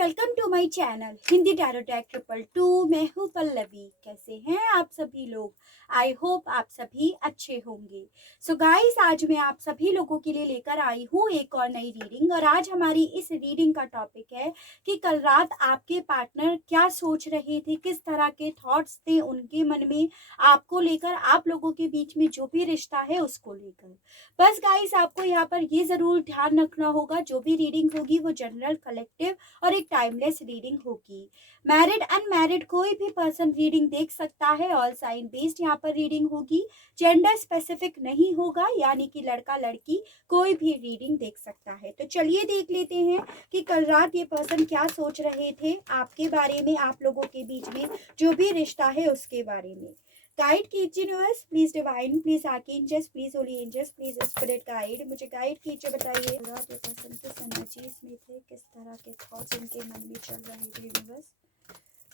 Welcome to my channel Hindi tarot tag 222। मैं हूँ पल्लवी। कैसे हैं आप सभी लोग? आई होप आप सभी अच्छे होंगे। सो गाइस, आज मैं आप सभी लोगों के लिए लेकर आई हूँ एक और नई रीडिंग। और आज हमारी इस रीडिंग का टॉपिक है कि कल रात आपके पार्टनर क्या सोच रहे थे, किस तरह के थॉट्स थे उनके मन में आपको लेकर, आप लोगों के बीच में जो भी रिश्ता है उसको लेकर। बस गाइस, आपको यहाँ पर ये जरूर ध्यान रखना होगा, जो भी रीडिंग होगी वो जनरल, कलेक्टिव और एक टाइमलेस रीडिंग होगी। मैरिड अनमैरिड कोई भी पर्सन रीडिंग देख सकता है। ऑल साइन बेस्ड यहाँ पर रीडिंग होगी, जेंडर स्पेसिफिक नहीं होगा, यानी कि लड़का लड़की कोई भी रीडिंग देख सकता है। तो चलिए देख लेते हैं कि कल रात ये पर्सन क्या सोच रहे थे आपके बारे में, आप लोगों के बीच में जो भी रिश्ता है उसके बारे में। गाइड कीजिए universe, please divine, please archangels, please holy angels, please spirit guide, मुझे गाइड कीजिए। बताइए रात ये पर्सन किस एनर्जीज में थे, किस तरह के थॉट्स इनके मन में चल रहे थे यूनिवर्स।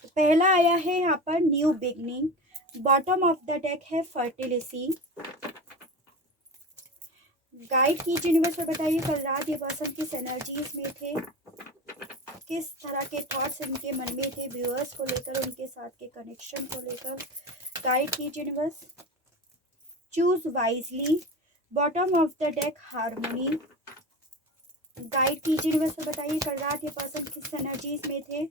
तो पहला आया है यहाँ पर new beginning, bottom of the deck है फर्टिलिटी। गाइड कीजिए यूनिवर्स और बताइए कल रात ये पर्सन किस एनर्जीज में थे, किस तरह के थॉट्स इनके मन में थे व्यूअर्स को लेकर, उनके साथ के कनेक्शन को लेकर। गाइड कीजिए universe. Choose wisely, bottom of the deck harmony. Guide कीजिए यूनिवर्स और बताइए कल रात ये पर्सन किस एनर्जीज में थे।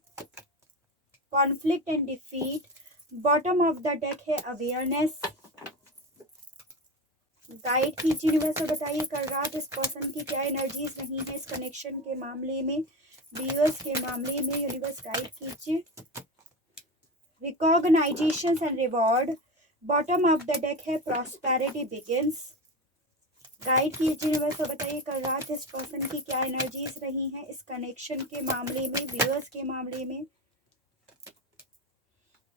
Conflict and defeat, bottom of the deck है अवेयरनेस। गाइड कीजिए यूनिवर्स और बताइए कल रात इस पर्सन की क्या एनर्जीज रही है इस कनेक्शन के मामले में, व्यूअर्स के मामले में। यूनिवर्स गाइड कीजिए। Recognition and reward, bottom of the deck है प्रॉस्पेरिटी बिगिंस। गाइड कीजिए यूनिवर्स और बताइए कल रात इस पर्सन की क्या एनर्जीज रही हैं इस कनेक्शन के मामले में, व्यूअर्स के मामले में।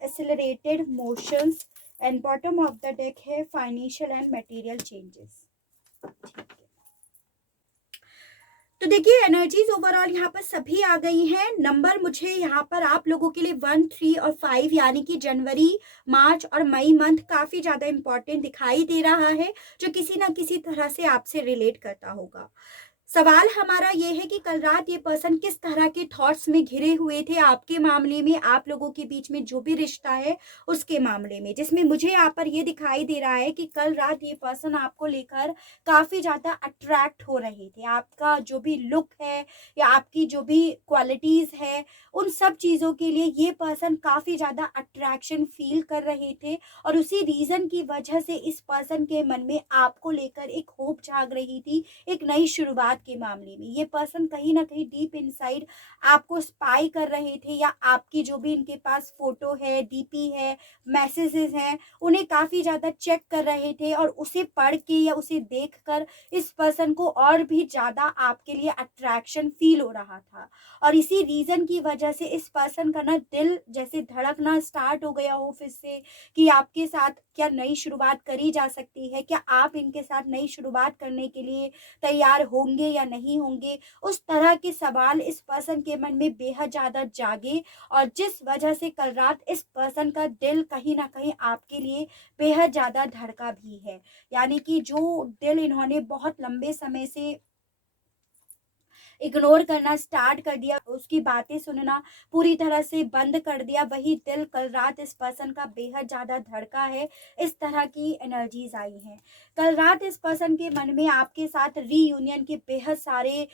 Accelerated motions and bottom of the deck है फाइनेंशियल एंड मटेरियल चेंजेस। ठीक है, तो देखिए एनर्जीज ओवरऑल यहाँ पर सभी आ गई हैं। नंबर मुझे यहाँ पर आप लोगों के लिए 1, 3 और 5 यानी कि जनवरी, मार्च और मई मंथ काफी ज्यादा इंपॉर्टेंट दिखाई दे रहा है, जो किसी ना किसी तरह से आपसे रिलेट करता होगा। सवाल हमारा ये है कि कल रात ये पर्सन किस तरह के थॉट्स में घिरे हुए थे आपके मामले में, आप लोगों के बीच में जो भी रिश्ता है उसके मामले में, जिसमें मुझे यहाँ पर ये दिखाई दे रहा है कि कल रात ये पर्सन आपको लेकर काफी ज्यादा अट्रैक्ट हो रहे थे। आपका जो भी लुक है या आपकी जो भी क्वालिटीज है, उन सब चीजों के लिए ये पर्सन काफी ज्यादा अट्रैक्शन फील कर रहे थे। और उसी रीजन की वजह से इस पर्सन के मन में आपको लेकर एक होप जाग रही थी, एक नई शुरुआत के मामले में। ये पर्सन कहीं ना कहीं डीप इनसाइड आपको स्पाई कर रहे थे, या आपकी जो भी इनके पास फोटो है, डीपी है, मैसेजेस हैं, उन्हें काफी ज्यादा चेक कर रहे थे। और उसे पढ़ के या उसे देखकर इस पर्सन को और भी ज्यादा आपके लिए अट्रैक्शन फील हो रहा था। और इसी रीजन की वजह से इस पर्सन का ना दिल जैसे धड़कना स्टार्ट हो गया हो फिर से, कि आपके साथ क्या नई शुरुआत करी जा सकती है, क्या आप इनके साथ नई शुरुआत करने के लिए तैयार होंगे या नहीं होंगे। उस तरह के सवाल इस पर्सन के मन में बेहद ज्यादा जागे, और जिस वजह से कल रात इस पर्सन का दिल कहीं ना कहीं आपके लिए बेहद ज्यादा धड़का भी है। यानी कि जो दिल इन्होंने बहुत लंबे समय से इग्नोर करना स्टार्ट कर दिया, उसकी बातें सुनना पूरी तरह से बंद कर दिया, वही दिल कल रात इस पर्सन का बेहद ज्यादा धड़का है। इस तरह की एनर्जीज आई हैं। कल रात इस पर्सन के मन में आपके साथ रीयूनियन के बेहद सारे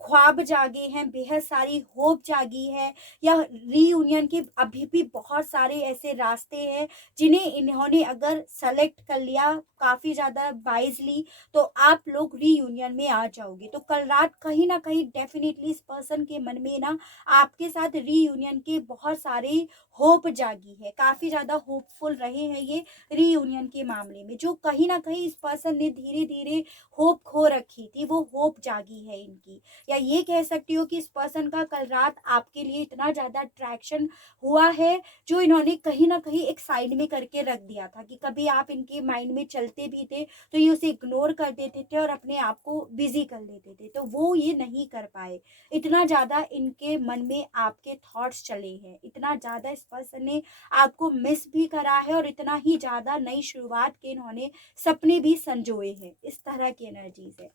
ख्वाब जागे हैं, बेहद सारी होप जागी है, या रीयूनियन के अभी भी बहुत सारे ऐसे रास्ते हैं जिन्हें इन्होंने अगर सेलेक्ट कर लिया काफ़ी ज़्यादा वाइजली, तो आप लोग रीयूनियन में आ जाओगे। तो कल रात कहीं ना कहीं डेफिनेटली इस पर्सन के मन में ना आपके साथ रीयूनियन के बहुत सारे होप जागी है, काफ़ी ज़्यादा होपफुल रहे हैं ये रीयूनियन के मामले में। जो कहीं ना कहीं इस पर्सन ने धीरे धीरे होप खो रखी थी, वो होप जागी है इनकी। या ये कह सकती हो कि इस पर्सन का कल रात आपके लिए इतना ज़्यादा अट्रैक्शन हुआ है, जो इन्होंने कहीं ना कहीं एक साइड में करके रख दिया था, कि कभी आप इनके माइंड में चलते करते भी थे तो ये उसे इग्नोर कर देते थे और अपने आप को बिजी कर लेते थे, तो वो ये नहीं कर पाए। इतना ज़्यादा इनके मन में आपके थॉट्स चले हैं, इतना ज़्यादा इस पर्सन ने आपको मिस भी करा है और इतना ही ज़्यादा नई शुरुआत के इन्होंने सपने भी संजोए हैं। इस तरह की एनर्जीज है।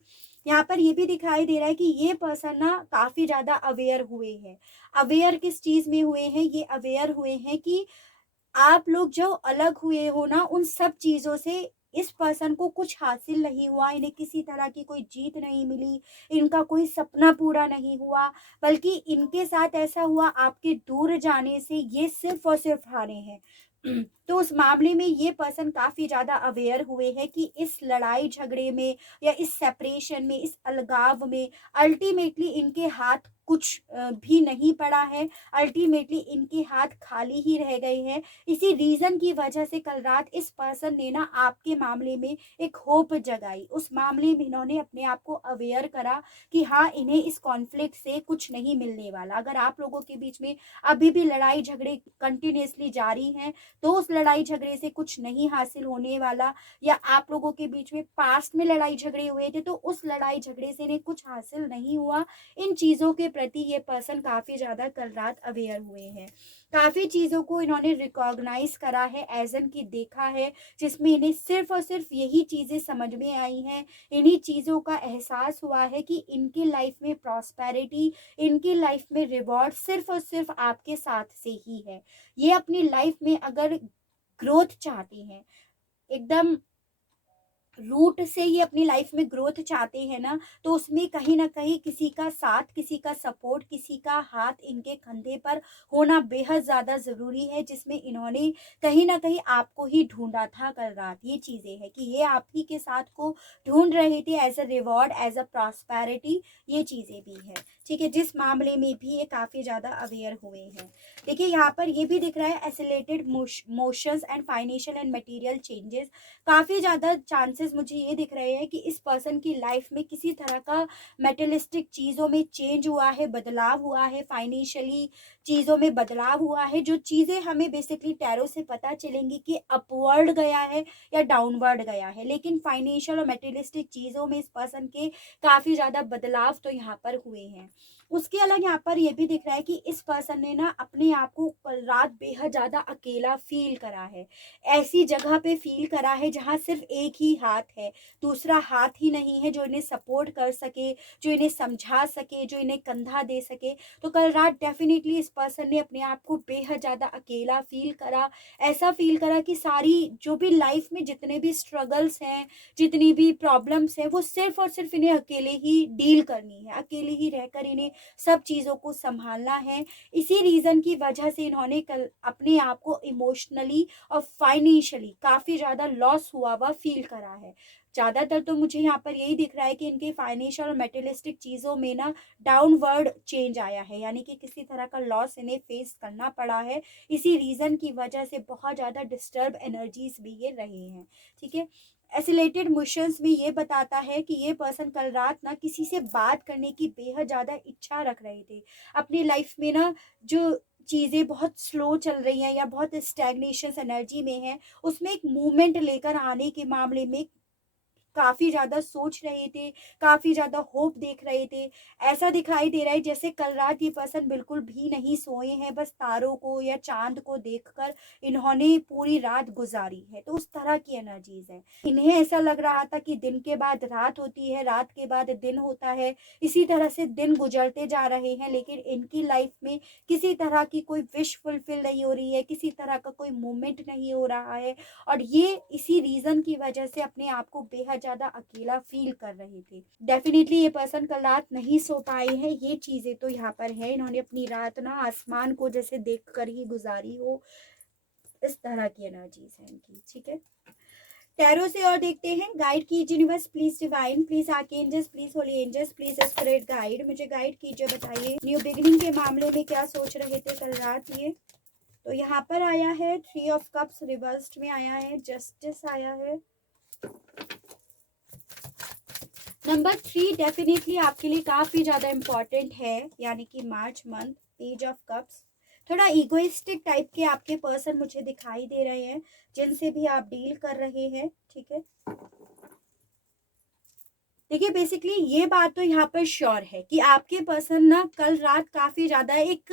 यहाँ पर ये भी दिखाई दे रहा है कि ये पर्सन ना काफ़ी ज़्यादा अवेयर हुए हैं। अवेयर किस चीज़ में हुए हैं? ये अवेयर हुए हैं कि आप लोग जो अलग हुए हो ना, उन सब चीज़ों से इस पर्सन को कुछ हासिल नहीं हुआ, इन्हें किसी तरह की कोई जीत नहीं मिली, इनका कोई सपना पूरा नहीं हुआ, बल्कि इनके साथ ऐसा हुआ आपके दूर जाने से ये सिर्फ़ और सिर्फ़ हारे हैं। तो उस मामले में ये पर्सन काफ़ी ज़्यादा अवेयर हुए हैं कि इस लड़ाई झगड़े में या इस सेपरेशन में, इस अलगाव में अल्टीमेटली इनके हाथ कुछ भी नहीं पड़ा है, अल्टीमेटली इनके हाथ खाली ही रह गए हैं। इसी रीज़न की वजह से कल रात इस पर्सन ने ना आपके मामले में एक होप जगाई। उस मामले में इन्होंने अपने आप को अवेयर करा कि हाँ, इन्हें इस कॉन्फ्लिक्ट से कुछ नहीं मिलने वाला। अगर आप लोगों के बीच में अभी भी लड़ाई झगड़े कंटिन्यूअसली जारी हैं, तो उस लड़ाई झगड़े से कुछ नहीं हासिल होने वाला, या आप लोगों के बीच में पास्ट में लड़ाई झगड़े हुए थे, तो उस लड़ाई झगड़े से इन्हें कुछ हासिल नहीं हुआ। इन चीज़ों के प्रति ये पर्सन काफ़ी ज़्यादा कल रात अवेयर हुए हैं। काफ़ी चीज़ों को इन्होंने रिकॉग्नाइज़ करा है, एज़ एन कि देखा है, जिसमें इन्हें सिर्फ़ और सिर्फ़ यही चीज़ें समझ में आई हैं। इन्हीं चीज़ों का एहसास हुआ है कि इनकी लाइफ़ में प्रॉस्पेरिटी, इनकी लाइफ़ में रिवॉर्ड सिर्फ़ और सिर्फ़ आपके साथ से ही है। ये अपनी लाइफ़ में अगर ग्रोथ चाहती हैं, एकदम रूट से ये अपनी लाइफ में ग्रोथ चाहते हैं ना, तो उसमें कहीं न कहीं किसी का साथ, किसी का सपोर्ट, किसी का हाथ इनके कंधे पर होना बेहद ज़्यादा ज़रूरी है, जिसमें इन्होंने कहीं न कहीं आपको ही ढूँढा था कल रात। ये चीज़ें हैं कि ये आप ही के साथ को ढूँढ रहे थे as a reward, as a prosperity, ये चीज़ें भी हैं, ठीक है? जिस मामले में भी ये काफ़ी ज़्यादा अवेयर हुए हैं। देखिए, यहाँ पर ये भी दिख रहा है acylated motions and financial and material changes. काफ़ी ज़्यादा चांसेस मुझे ये दिख रहे हैं कि इस पर्सन की लाइफ में किसी तरह का मेटलिस्टिक चीज़ों में चेंज हुआ है, बदलाव हुआ है, फाइनेंशियली चीज़ों में बदलाव हुआ है। जो चीज़ें हमें बेसिकली टैरो से पता चलेंगी कि अपवर्ड गया है या डाउनवर्ड गया है, लेकिन फाइनेंशियल और मेटलिस्टिक चीज़ों में इस पर्सन के काफ़ी ज़्यादा बदलाव तो यहाँ पर हुए हैं। उसके अलग यहाँ पर ये भी दिख रहा है कि इस पर्सन ने ना अपने आप को कल रात बेहद ज़्यादा अकेला फील करा है। ऐसी जगह पे फ़ील करा है जहाँ सिर्फ़ एक ही हाथ है, दूसरा हाथ ही नहीं है जो इन्हें सपोर्ट कर सके, जो इन्हें समझा सके, जो इन्हें कंधा दे सके। तो कल रात डेफ़िनिटली इस पर्सन ने अपने आप को बेहद ज़्यादा अकेला फ़ील करा। ऐसा फ़ील करा कि सारी जो भी लाइफ़ में जितने भी स्ट्रगल्स हैं, जितनी भी प्रॉब्लम्स हैं, वो सिर्फ़ और सिर्फ़ इन्हें अकेले ही डील करनी है, अकेले ही रहकर इन्हें सब चीज़ों को सँभालना है। इसी रीज़न की वजह से इन्होंने कल अपने आप को इमोशनली और फाइनेंशियली काफ़ी ज़्यादा लॉस हुआ हुआ फ़ील करा है। ज़्यादातर तो मुझे यहाँ पर यही दिख रहा है कि इनके फाइनेंशियल और मटेरियलिस्टिक चीज़ों में ना डाउनवर्ड चेंज आया है, यानी कि किसी तरह का लॉस इन्हें फेस करना पड़ा है। इसी रीज़न की वजह से बहुत ज़्यादा डिस्टर्ब एनर्जीज़ भी ये रहे हैं, ठीक है? एसिलेटेड मोशंस में ये बताता है कि ये पर्सन कल रात ना किसी से बात करने की बेहद ज़्यादा इच्छा रख रहे थे। अपनी लाइफ में ना जो चीज़ें बहुत स्लो चल रही हैं या बहुत स्टैग्नेशन एनर्जी में हैं, उसमें एक मूवमेंट लेकर आने के मामले में काफ़ी ज़्यादा सोच रहे थे, काफ़ी ज़्यादा होप देख रहे थे। ऐसा दिखाई दे रहा है जैसे कल रात ये पर्सन बिल्कुल भी नहीं सोए हैं, बस तारों को या चाँद को देखकर इन्होंने पूरी रात गुज़ारी है। तो उस तरह की एनर्जीज़ हैं। इन्हें ऐसा लग रहा था कि दिन के बाद रात होती है, रात के बाद दिन होता है। इसी तरह से दिन गुज़रते जा रहे हैं, लेकिन इनकी लाइफ़ में किसी तरह की कोई विश फुलफ़िल नहीं हो रही है, किसी तरह का कोई मूवमेंट नहीं हो रहा है। और ये इसी रीज़न की वजह से अपने आप को बेहद ज़्यादा अकेला फ़ील कर रहे थे। डेफ़िनिटली ये पर्सन कल रात नहीं सो पाए हैं, ये चीज़ें तो यहाँ पर है। इन्होंने अपनी रात ना आसमान को जैसे देखकर ही गुज़ारी हो, इस तरह की एनर्जीज़ हैं इनकी, ठीक है? टैरो से और देखते हैं। गाइड कीजिए universe, please divine, please archangels, please holy angels, please spirit guide, मुझे गाइड कीजिए, बताइए न्यू बिगिनिंग के मामले में क्या सोच रहे थे कल रात ये? तो यहाँ पर आया है 3 ऑफ कप्स, रिवर्स्ड में आया है जस्टिस आया है। नंबर 3 डेफिनेटली आपके लिए काफ़ी ज़्यादा इम्पॉर्टेंट है, यानी कि March month, page of cups. थोड़ा ईगोइस्टिक टाइप के आपके पर्सन मुझे दिखाई दे रहे हैं, जिनसे भी आप डील कर रहे हैं, ठीक है। देखिए बेसिकली ये बात तो यहाँ पर श्योर है कि आपके पर्सन ना कल रात काफी ज्यादा एक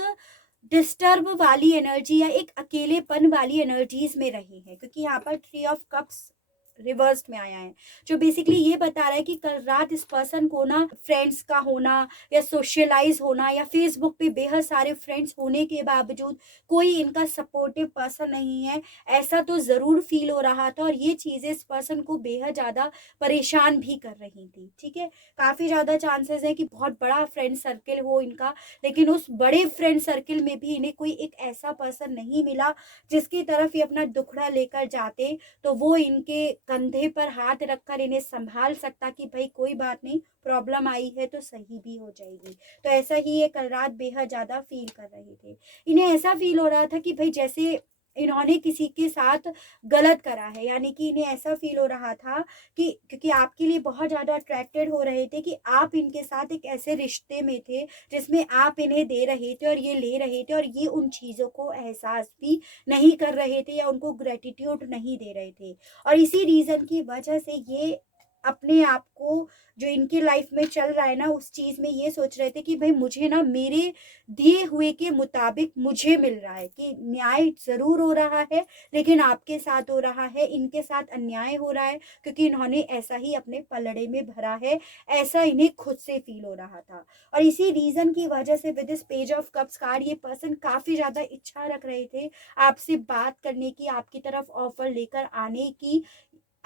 डिस्टर्ब वाली एनर्जी या एक अकेलेपन वाली एनर्जीज में रहे हैं, क्योंकि यहाँ पर 3 ऑफ कप्स रिवर्स्ड में आया है, जो बेसिकली ये बता रहा है कि कल रात इस पर्सन को ना फ्रेंड्स का होना या सोशलाइज होना या फेसबुक पे बेहद सारे फ्रेंड्स होने के बावजूद कोई इनका सपोर्टिव पर्सन नहीं है, ऐसा तो जरूर फील हो रहा था। और ये चीजें इस पर्सन को बेहद ज्यादा परेशान भी कर रही थी, ठीक है। काफी ज्यादा चांसेस है कि बहुत बड़ा फ्रेंड सर्किल हो इनका, लेकिन उस बड़े फ्रेंड सर्किल में भी इन्हें कोई एक ऐसा पर्सन नहीं मिला जिसकी तरफ ये अपना दुखड़ा लेकर जाते, तो वो इनके कंधे पर हाथ रखकर इन्हें संभाल सकता कि भाई कोई बात नहीं, प्रॉब्लम आई है तो सही भी हो जाएगी। तो ऐसा ही ये कल रात बेहद ज्यादा फील कर रहे थे। इन्हें ऐसा फील हो रहा था कि भाई जैसे इन्होंने किसी के साथ गलत करा है, यानी कि इन्हें ऐसा फील हो रहा था कि क्योंकि आपके लिए बहुत ज्यादा अट्रैक्टेड हो रहे थे कि आप इनके साथ एक ऐसे रिश्ते में थे जिसमें आप इन्हें दे रहे थे और ये ले रहे थे, और ये उन चीजों को एहसास भी नहीं कर रहे थे या उनको ग्रेटिट्यूड नहीं दे रहे थे। और इसी रीजन की वजह से ये अपने आप को जो इनकी लाइफ में चल रहा है ना, उस चीज में ये सोच रहे थे कि भाई मुझे ना मेरे दिए हुए के मुताबिक मुझे मिल रहा है, कि न्याय जरूर हो रहा है लेकिन आपके साथ हो रहा है, इनके साथ अन्याय हो रहा है क्योंकि इन्होंने ऐसा ही अपने पलड़े में भरा है, ऐसा इन्हें खुद से फील हो रहा था। और इसी रीजन की वजह से with this page of cups card ये पर्सन काफी ज्यादा इच्छा रख रहे थे आपसे बात करने की, आपकी तरफ ऑफर लेकर आने की,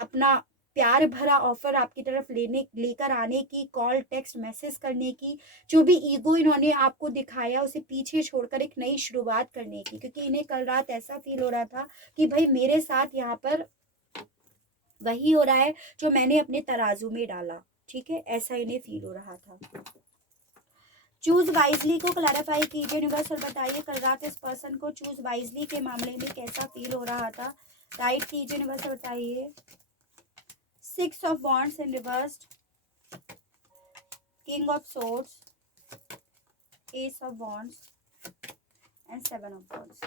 अपना प्यार भरा ऑफर आपकी तरफ लेकर आने की, कॉल टेक्स्ट मैसेज करने की, जो भी ईगो इन्होंने आपको दिखाया उसे पीछे छोड़कर एक नई शुरुआत करने की, क्योंकि इन्हें कल रात ऐसा फील हो रहा था कि भाई मेरे साथ यहाँ पर वही हो रहा है जो मैंने अपने तराजू में डाला, ठीक है, ऐसा इन्हें फील हो रहा था। चूज वाइजली को क्लैरिफाई कीजिए यूनिवर्स और बताइए कल रात इस पर्सन को चूज वाइजली के मामले में कैसा फील हो रहा था। गाइड कीजिए यूनिवर्स और बताइए। 6 of Wands in reversed, King of Swords, Ace of Wands and 7 of Wands।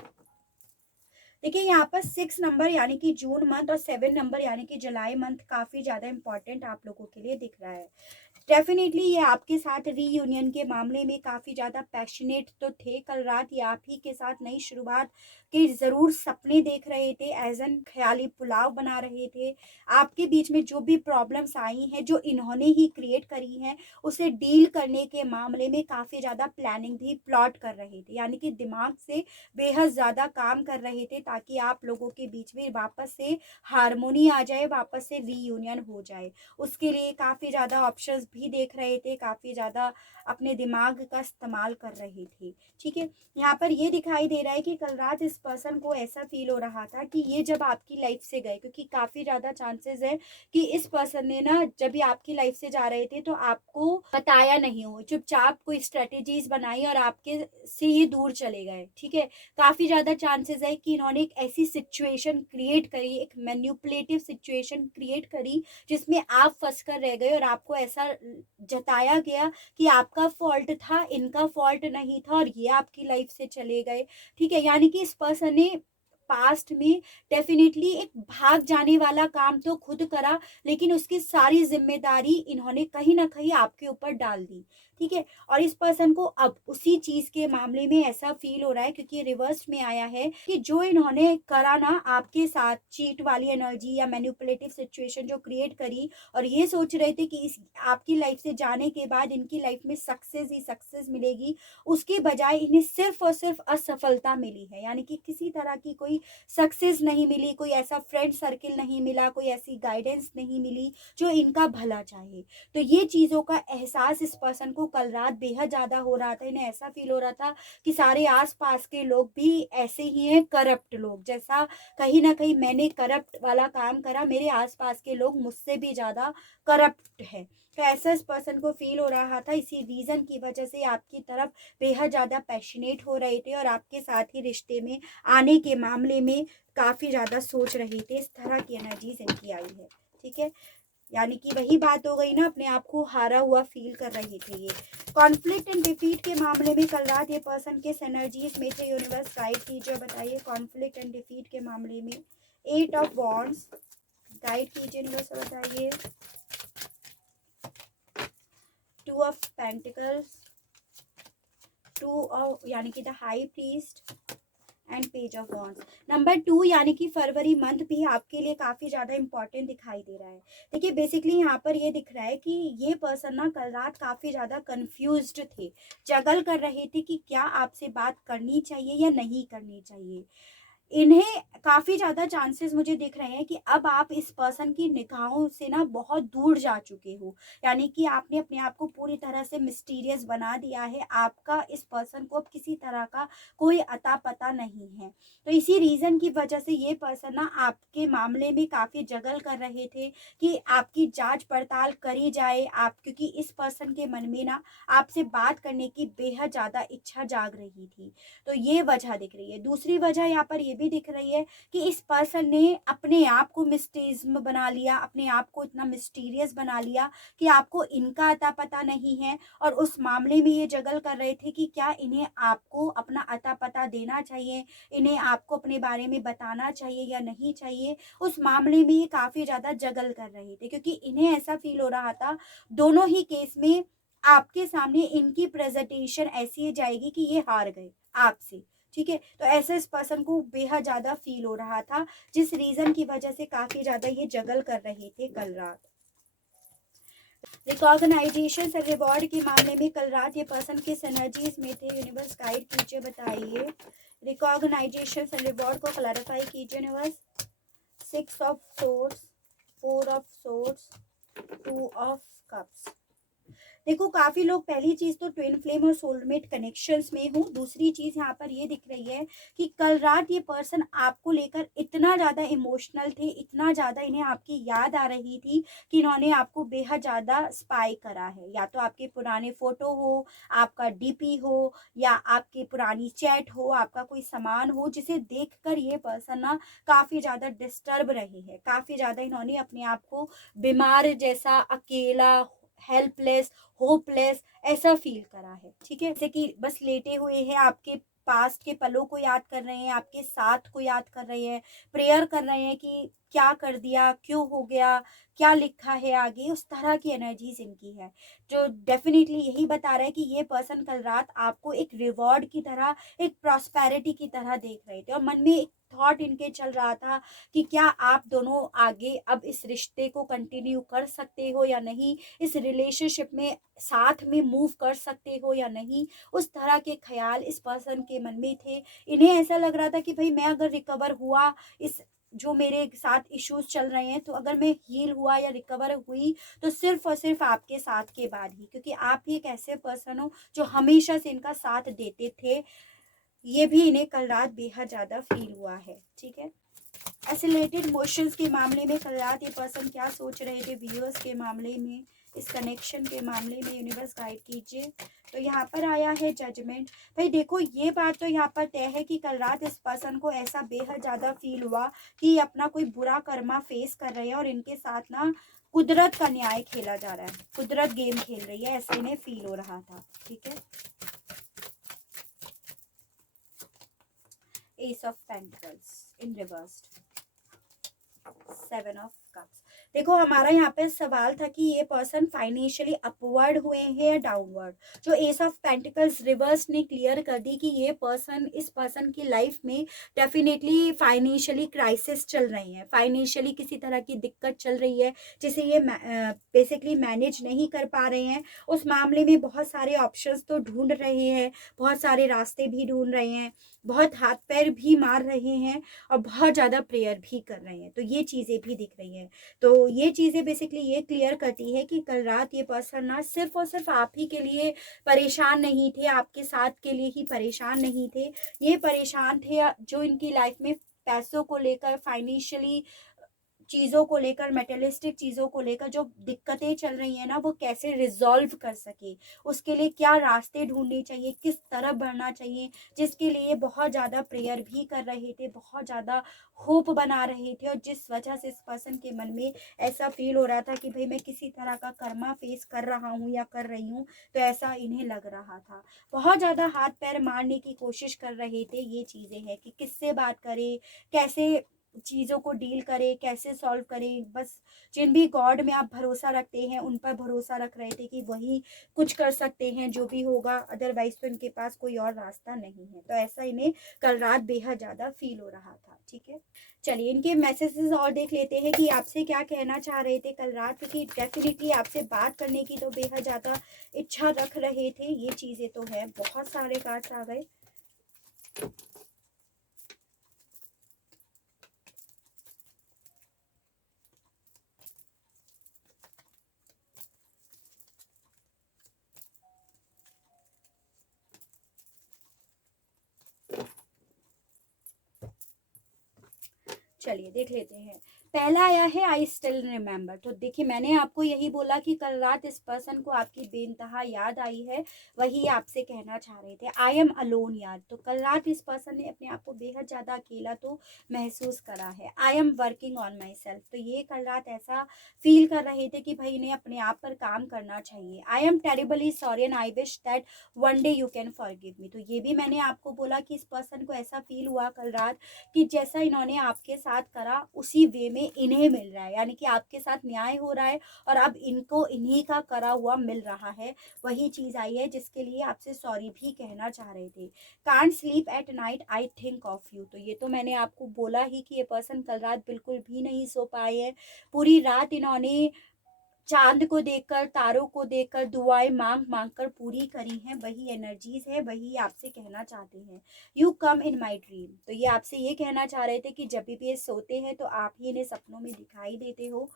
देखिए यहाँ पर 6 नंबर यानी कि जून मंथ और 7 नंबर यानी कि जुलाई मंथ काफी ज्यादा इंपॉर्टेंट आप लोगों के लिए दिख रहा है। डेफिनेटली ये आपके साथ रीयूनियन के मामले में काफ़ी ज़्यादा पैशनेट तो थे कल रात, ये आप ही के साथ नई शुरुआत के ज़रूर सपने देख रहे थे, एज एन ख्याली पुलाव बना रहे थे। आपके बीच में जो भी प्रॉब्लम्स आई हैं जो इन्होंने ही क्रिएट करी हैं, उसे डील करने के मामले में काफ़ी ज़्यादा प्लानिंग भी प्लॉट कर रहे थे, यानी कि दिमाग से बेहद ज़्यादा काम कर रहे थे ताकि आप लोगों के बीच में वापस से हारमोनी आ जाए, वापस से रीयूनियन हो जाए। उसके लिए काफ़ी ज़्यादा ऑप्शंस भी देख रहे थे, काफ़ी ज़्यादा अपने दिमाग का इस्तेमाल कर रहे थे, ठीक है। यहाँ पर ये दिखाई दे रहा है कि कल रात इस पर्सन को ऐसा फील हो रहा था कि ये जब आपकी लाइफ से गए, क्योंकि काफ़ी ज़्यादा चांसेस है कि इस पर्सन ने ना जब भी आपकी लाइफ से जा रहे थे तो आपको बताया नहीं हो, चुपचाप कोई स्ट्रेटेजीज बनाई और आपके से ये दूर चले गए, ठीक है। काफ़ी ज़्यादा चांसेस है कि इन्होंने एक ऐसी सिचुएशन क्रिएट करी, एक मैन्युपुलेटिव सिचुएशन क्रिएट करी जिसमें आप फंस कर रह गए और आपको ऐसा जताया गया कि आपका फॉल्ट था, इनका फॉल्ट नहीं था और ये आपकी लाइफ से चले गए, ठीक है। यानी कि इस पर्सन ने पास्ट में डेफिनेटली एक भाग जाने वाला काम तो खुद करा, लेकिन उसकी सारी जिम्मेदारी इन्होंने कहीं ना कहीं आपके ऊपर डाल दी, ठीक है। और इस पर्सन को अब उसी चीज के मामले में ऐसा फील हो रहा है क्योंकि रिवर्स में आया है कि जो इन्होंने करा ना आपके साथ, चीट वाली एनर्जी या मैनिपुलेटिव सिचुएशन जो क्रिएट करी, और ये सोच रहे थे कि इस आपकी लाइफ से जाने के बाद इनकी लाइफ में सक्सेस ही सक्सेस मिलेगी, उसके बजाय इन्हें सिर्फ और सिर्फ असफलता मिली है, यानी कि किसी तरह की कोई सक्सेस नहीं मिली, कोई ऐसा फ्रेंड सर्किल नहीं मिला, कोई ऐसी गाइडेंस नहीं मिली जो इनका भला चाहे। तो ये चीज़ों का एहसास इस पर्सन को कल रात बेहद ज़्यादा हो रहा था। इन्हें ऐसा फील हो रहा था कि सारे आसपास के लोग भी ऐसे ही हैं, करप्ट लोग, जैसा कहीं ना कहीं मैंने करप्ट वाला काम करा, मेरे आसपास के लोग मुझसे भी ज़्यादा करप्ट है। तो ऐसा इस पर्सन को फील हो रहा था। इसी रीज़न की वजह से आपकी तरफ बेहद ज़्यादा पैशनेट हो रहे थे और आपके साथ ही रिश्ते में आने के मामले में काफ़ी ज़्यादा सोच रहे थे। इस तरह की एनर्जीज इनकी आई है, ठीक है। यानी कि वही बात हो गई ना, अपने आप को हारा हुआ फील कर रहे थे ये। कॉन्फ्लिक्ट एंड डिफीट के मामले में कल रात ये पर्सन किस एनर्जीज में थे, यूनिवर्स गाइड कीजिए, बताइए कॉन्फ्लिक्ट एंड डिफीट के मामले में। 8 ऑफ वॉन्ड्स गाइड कीजिए यूनिवर्स, बताइए। 2 ऑफ पेंटिकल्स, 2 ऑफ यानी कि the high priest and page of wands. Number 2 यानी कि फरवरी मंथ भी आपके लिए काफ़ी ज़्यादा इंपॉर्टेंट दिखाई दे रहा है। देखिए बेसिकली यहाँ पर ये दिख रहा है कि ये पर्सन ना कल रात काफ़ी ज़्यादा कंफ्यूज्ड थे, जगल कर रहे थे कि क्या आपसे बात करनी चाहिए या नहीं करनी चाहिए। इन्हें काफ़ी ज़्यादा चांसेस मुझे दिख रहे हैं कि अब आप इस पर्सन की निगाहों से ना बहुत दूर जा चुके हो, यानी कि आपने अपने आप को पूरी तरह से मिस्टीरियस बना दिया है। आपका इस पर्सन को अब किसी तरह का कोई अता पता नहीं है। तो इसी रीज़न की वजह से ये पर्सन ना आपके मामले में काफ़ी जगल कर रहे थे कि आपकी जांच पड़ताल करी जाए, आप क्योंकि इस पर्सन के मन में ना आपसे बात करने की बेहद ज़्यादा इच्छा जाग रही थी। तो ये वजह दिख रही है। दूसरी वजह यहाँ पर ये भी दिख रही है कि इस पर्सन ने अपने आप को मिस्टीरियस बना लिया, अपने आप को इतना मिस्टीरियस बना लिया कि आपको इनका अता पता नहीं है, और उस मामले में ये जगल कर रहे थे कि क्या इन्हें आपको अपना अता पता देना चाहिए, इन्हें आपको अपने बारे में बताना चाहिए या नहीं चाहिए। उस मामले में ये काफ़ी ज़्यादा जगल कर रहे थे, क्योंकि इन्हें ऐसा फील हो रहा था दोनों ही केस में आपके सामने इनकी प्रेजेंटेशन ऐसी जाएगी कि ये हार गए आपसे। ठीक है, तो ऐसे इस पर्सन को बेहद ज़्यादा फील हो रहा था, जिस रीज़न की वजह से काफ़ी ज़्यादा ये जगल कर रहे थे कल रात। रिकॉग्नाइजेशन एंड रिवॉर्ड के मामले में कल रात ये पर्सन किस एनर्जीज में थे, यूनिवर्स गाइड कीजिए, बताइए। रिकॉग्नाइजेशन एंड रिवॉर्ड को क्लैरिफाई कीजिए universe. 6 of swords, 4 of swords, 2 of cups. देखो काफ़ी लोग, पहली चीज़ तो ट्विन फ्लेम और सोलमेट कनेक्शंस में हूँ। दूसरी चीज़ यहाँ पर ये दिख रही है कि कल रात ये पर्सन आपको लेकर इतना ज़्यादा इमोशनल थे, इतना ज़्यादा इन्हें आपकी याद आ रही थी कि इन्होंने आपको बेहद ज़्यादा स्पाई करा है। या तो आपके पुराने फ़ोटो हो, आपका डीपी हो, या आपकी पुरानी चैट हो, आपका कोई सामान हो, जिसे देखकर ये पर्सन ना काफ़ी ज़्यादा डिस्टर्ब रहे हैं। काफ़ी ज़्यादा इन्होंने अपने आप को बीमार जैसा, अकेला, हेल्पलेस, होपलेस ऐसा फील करा है। ठीक है, जैसे कि बस लेटे हुए हैं, आपके पास्ट के पलों को याद कर रहे हैं, आपके साथ को याद कर रहे हैं, प्रेयर कर रहे हैं कि क्या कर दिया, क्यों हो गया, क्या लिखा है आगे, उस तरह की एनर्जीज इनकी है, जो डेफिनेटली यही बता रहा है कि ये पर्सन कल रात आपको एक रिवॉर्ड की तरह, एक प्रॉस्पेरिटी की तरह देख रहे थे, और मन में एक थॉट इनके चल रहा था कि क्या आप दोनों आगे अब इस रिश्ते को कंटिन्यू कर सकते हो या नहीं, इस रिलेशनशिप में साथ में मूव कर सकते हो या नहीं। उस तरह के ख्याल इस पर्सन के मन में थे। इन्हें ऐसा लग रहा था कि भाई मैं अगर रिकवर हुआ, इस जो मेरे साथ इश्यूज चल रहे हैं, तो अगर मैं हील हुआ या रिकवर हुई तो सिर्फ और सिर्फ आपके साथ के बाद ही, क्योंकि आप ही एक ऐसे पर्सन हो जो हमेशा से इनका साथ देते थे। ये भी इन्हें कल रात बेहद ज़्यादा फील हुआ है। ठीक है, एसिलेटेड मोशंस के मामले में कल रात ये पर्सन क्या सोच रहे थे, व्यूअर्स के मामले में, इस कनेक्शन के मामले में यूनिवर्स गाइड कीजिए। तो यहाँ पर आया है जजमेंट। भाई देखो ये बात तो यहाँ पर तय है कि कल रात इस पर्सन को ऐसा बेहद ज़्यादा फील हुआ कि अपना कोई बुरा कर्मा फेस कर रहे हैं, और इनके साथ ना कुदरत का न्याय खेला जा रहा है, कुदरत गेम खेल रही है, ऐसे इन्हें फील हो रहा था। ठीक है, S of pentacles in reversed, 7 of cups. देखो हमारा यहाँ पे सवाल था कि ये पर्सन फाइनेंशियली अपवर्ड हुए हैं या डाउनवर्ड। जो एस ऑफ पेंटिकल्स रिवर्स ने क्लियर कर दी कि ये पर्सन, इस पर्सन की लाइफ में डेफिनेटली फाइनेंशियली क्राइसिस चल रही है, फाइनेंशियली किसी तरह की दिक्कत चल रही है, जिसे ये बेसिकली मैनेज नहीं कर पा रहे हैं। उस मामले में बहुत सारे ऑप्शंस तो ढूंढ रहे हैं, बहुत सारे रास्ते भी ढूंढ रहे हैं, बहुत हाथ पैर भी मार रहे हैं, और बहुत ज़्यादा प्रेयर भी कर रहे हैं। तो ये चीज़ें भी दिख रही हैं। तो ये चीज़ें बेसिकली ये क्लियर करती है कि कल रात ये पर्सन ना सिर्फ और सिर्फ आप ही के लिए परेशान नहीं थे, आपके साथ के लिए ही परेशान नहीं थे। ये परेशान थे जो इनकी लाइफ में पैसों को लेकर, फाइनेंशियली चीज़ों को लेकर, मटेरियलिस्टिक चीज़ों को लेकर जो दिक्कतें चल रही हैं ना, वो कैसे रिज़ॉल्व कर सके, उसके लिए क्या रास्ते ढूँढने चाहिए, किस तरफ बढ़ना चाहिए, जिसके लिए बहुत ज़्यादा प्रेयर भी कर रहे थे, बहुत ज़्यादा होप बना रहे थे, और जिस वजह से इस पर्सन के मन में ऐसा फ़ील हो रहा था कि भई मैं किसी तरह का कर्मा फ़ेस कर रहा हूँ या कर रही हूँ, तो ऐसा इन्हें लग रहा था। बहुत ज़्यादा हाथ-पैर मारने की कोशिश कर रहे थे, ये चीज़ें हैं कि किससे बात करें, कैसे चीज़ों को डील करें, कैसे सॉल्व करें। बस जिन भी गॉड में आप भरोसा रखते हैं, उन पर भरोसा रख रहे थे कि वही कुछ कर सकते हैं, जो भी होगा, अदरवाइज़ तो इनके पास कोई और रास्ता नहीं है। तो ऐसा इन्हें कल रात बेहद ज़्यादा फ़ील हो रहा था, ठीक है? चलिए इनके मैसेजेस और देख लेते हैं कि आपसे क्या कहना चाह रहे थे कल रात, क्योंकि डेफ़िनिटली आपसे बात करने की तो बेहद ज़्यादा इच्छा रख रहे थे, ये चीज़ें तो हैं। बहुत सारे कार्ड्स आ गए। चलिए देख लेते हैं। पहला आया है आई स्टिल रिमेंबर। तो देखिए मैंने आपको यही बोला कि कल रात इस पर्सन को आपकी बेइंतहा याद आई है, वही आपसे कहना चाह रहे थे। आई एम अलोन याद। तो कल रात इस पर्सन ने अपने आप को बेहद ज़्यादा अकेला तो महसूस करा है। I am working on my self. तो ये कल रात ऐसा फील कर रहे थे कि भाई इन्हें अपने आप पर काम करना चाहिए। I am terribly sorry and I wish that one day you can forgive me. तो ये भी मैंने आपको बोला कि इस पर्सन को ऐसा फील हुआ कल रात कि जैसा इन्होंने आपके साथ करा उसी वे में इन्हें मिल रहा है, यानी कि आपके साथ न्याय हो रहा है और अब इनको इन्हीं का करा हुआ मिल रहा है। वही चीज़ आई है जिसके लिए आपसे सॉरी भी कहना चाह रहे थे। Can't sleep at night I think of you. तो ये तो मैंने आपको बोला ही कि ये पर्सन कल रात बिल्कुल भी नहीं सो पाए हैं। पूरी रात इन्होंने चाँद को देखकर, तारों को देखकर दुआएँ माँग-माँग कर पूरी करी हैं, वही एनर्जीज़ है, वही आपसे कहना चाहते हैं। You come in my dream. तो ये आपसे ये कहना चाह रहे थे कि जब भी ये सोते हैं तो आप ही इन्हें सपनों में दिखाई देते हो।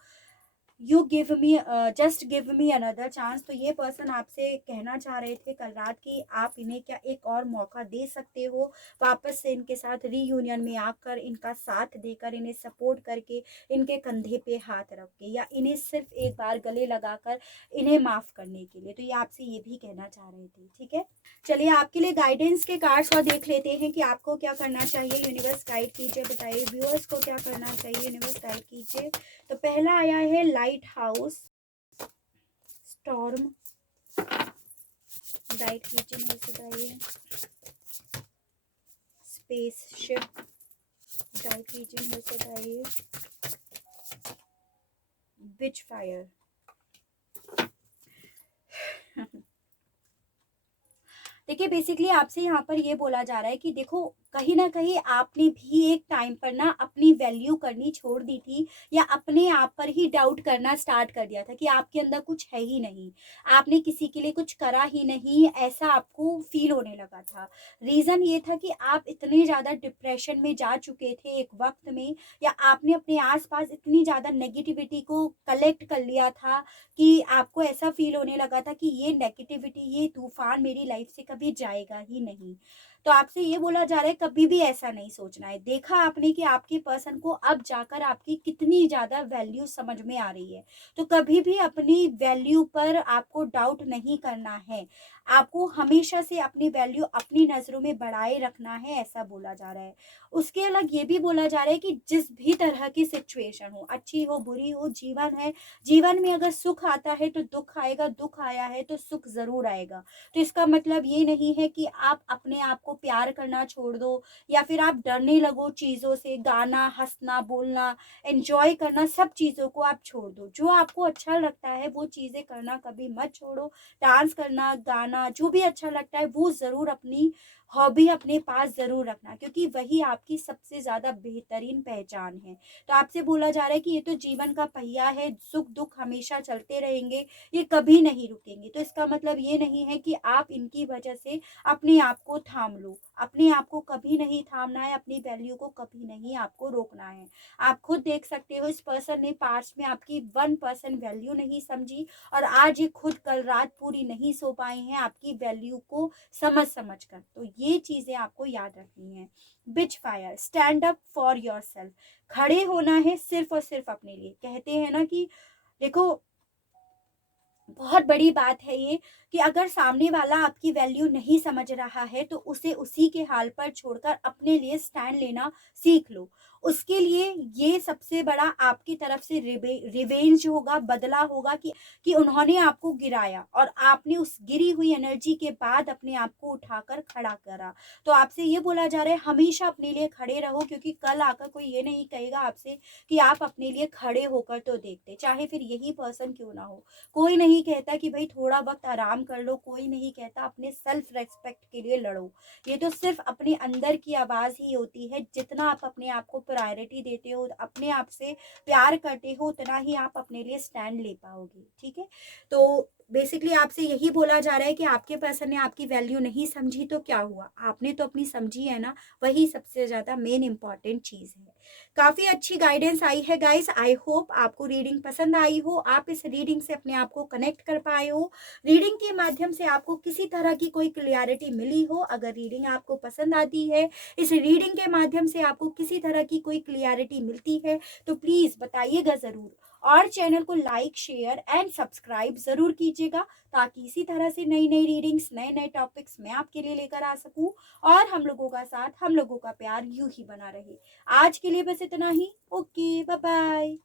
You give me just give me another chance. तो ये पर्सन आपसे कहना चाह रहे थे कल रात कि आप इन्हें क्या एक और मौका दे सकते हो, वापस से इनके साथ रीयूनियन में आकर, इनका साथ देकर, इन्हें सपोर्ट करके, इनके कंधे पे हाथ रख के, या इन्हें सिर्फ एक बार गले लगाकर इन्हें माफ़ करने के लिए। तो ये आपसे ये भी कहना चाह रहे थे, ठीक है? चलिए आपके लिए गाइडेंस के कार्ड्स और देख लेते हैं कि आपको क्या करना चाहिए। यूनिवर्स गाइड कीजिए, बताइए व्यूअर्स को क्या करना चाहिए, यूनिवर्स गाइड कीजिए। तो पहला आया है लाइट हाउस, स्टॉर्म, गाइड कीजिए, मुझे बताइए। स्पेसशिप, गाइड कीजिए, मुझे बताइए। विच फायर। देखिए बेसिकली आपसे यहाँ पर ये बोला जा रहा है कि देखो कहीं ना कहीं आपने भी एक टाइम पर ना अपनी वैल्यू करनी छोड़ दी थी, या अपने आप पर ही डाउट करना स्टार्ट कर दिया था कि आपके अंदर कुछ है ही नहीं, आपने किसी के लिए कुछ करा ही नहीं, ऐसा आपको फील होने लगा था। रीज़न ये था कि आप इतने ज़्यादा डिप्रेशन में जा चुके थे एक वक्त में, या आपने अपने आसपास इतनी ज़्यादा नेगेटिविटी को कलेक्ट कर लिया था कि आपको ऐसा फ़ील होने लगा था कि ये नेगेटिविटी, ये तूफ़ान मेरी लाइफ़ से कभी जाएगा ही नहीं। तो आपसे ये बोला जा रहा है कभी भी ऐसा नहीं सोचना है। देखा आपने कि आपके पर्सन को अब जाकर आपकी कितनी ज़्यादा वैल्यू समझ में आ रही है। तो कभी भी अपनी वैल्यू पर आपको डाउट नहीं करना है। आपको हमेशा से अपनी वैल्यू अपनी नज़रों में बढ़ाए रखना है, ऐसा बोला जा रहा है। उसके अलग ये भी बोला जा रहा है कि जिस भी तरह की सिचुएशन हो, अच्छी हो, बुरी हो, जीवन है, जीवन में अगर सुख आता है तो दुख आएगा, दुख आया है तो सुख ज़रूर आएगा। तो इसका मतलब ये नहीं है कि आप अपने आप को प्यार करना छोड़ दो, या फिर आप डरने लगो चीज़ों से। गाना, हँसना, बोलना, एन्जॉय करना, सब चीज़ों को आप छोड़ दो। जो आपको अच्छा लगता है वो चीज़ें करना कभी मत छोड़ो। डांस करना, गाना, जो भी अच्छा लगता है वो ज़रूर अपनी हॉबी अपने पास ज़रूर रखना, क्योंकि वही आपकी सबसे ज़्यादा बेहतरीन पहचान है। तो आपसे बोला जा रहा है कि ये तो जीवन का पहिया है, सुख-दुख हमेशा चलते रहेंगे, ये कभी नहीं रुकेंगे। तो इसका मतलब ये नहीं है कि आप इनकी वजह से अपने आप को थाम लो। अपने आप को कभी नहीं थामना है, अपनी वैल्यू को कभी नहीं आपको रोकना है। आप खुद देख सकते हो इस पर्सन ने पास्ट में आपकी 1% वैल्यू नहीं समझी, और आज ये खुद कल रात पूरी नहीं सो पाए हैं आपकी वैल्यू को समझ कर। तो ये चीज़ें आपको याद रखनी है। बिच fire, stand up for yourself, खड़े होना है सिर्फ और सिर्फ अपने लिए। कहते हैं ना कि देखो, बहुत बड़ी बात है ये कि अगर सामने वाला आपकी वैल्यू नहीं समझ रहा है तो उसे उसी के हाल पर छोड़कर अपने लिए स्टैंड लेना सीख लो। उसके लिए ये सबसे बड़ा आपकी तरफ से रिवेंज होगा, बदला होगा कि उन्होंने आपको गिराया और आपने उस गिरी हुई एनर्जी के बाद अपने आप को उठाकर खड़ा करा। तो आपसे ये बोला जा रहा है हमेशा अपने लिए खड़े रहो, क्योंकि कल आकर कोई ये नहीं कहेगा आपसे कि आप अपने लिए खड़े होकर तो देखते, चाहे फिर यही पर्सन क्यों ना हो। कोई नहीं कहता कि भाई थोड़ा वक़्त आराम कर लो, कोई नहीं कहता अपने सेल्फ रिस्पेक्ट के लिए लड़ो। ये तो सिर्फ़ अपने अंदर की आवाज़ ही होती है, जितना आप अपने आप को प्रायोरिटी देते हो, अपने आप से प्यार करते हो, उतना ही आप अपने लिए स्टैंड ले पाओगे, ठीक है? तो बेसिकली आपसे यही बोला जा रहा है कि आपके पर्सन ने आपकी वैल्यू नहीं समझी तो क्या हुआ? आपने तो अपनी समझी है ना, वही सबसे ज़्यादा मेन इम्पोर्टेंट चीज़ है। काफ़ी अच्छी गाइडेंस आई है गाइस, आई होप आपको रीडिंग पसंद आई हो, आप इस रीडिंग से अपने आप को कनेक्ट कर पाए हो, रीडिंग के माध्यम से आपको किसी तरह की कोई क्लियरिटी मिली हो। अगर रीडिंग आपको पसंद आती है, इस रीडिंग के माध्यम से आपको किसी तरह की कोई क्लियरिटी मिलती है, तो प्लीज़ बताइएगा ज़रूर और चैनल को लाइक, शेयर एंड सब्सक्राइब ज़रूर कीजिएगा, ताकि इसी तरह से नई-नई रीडिंग्स, नए-नए टॉपिक्स मैं आपके लिए लेकर आ सकूँ और हम लोगों का साथ, हम लोगों का प्यार यूँ ही बना रहे। आज के लिए बस इतना ही। Okay, bye bye.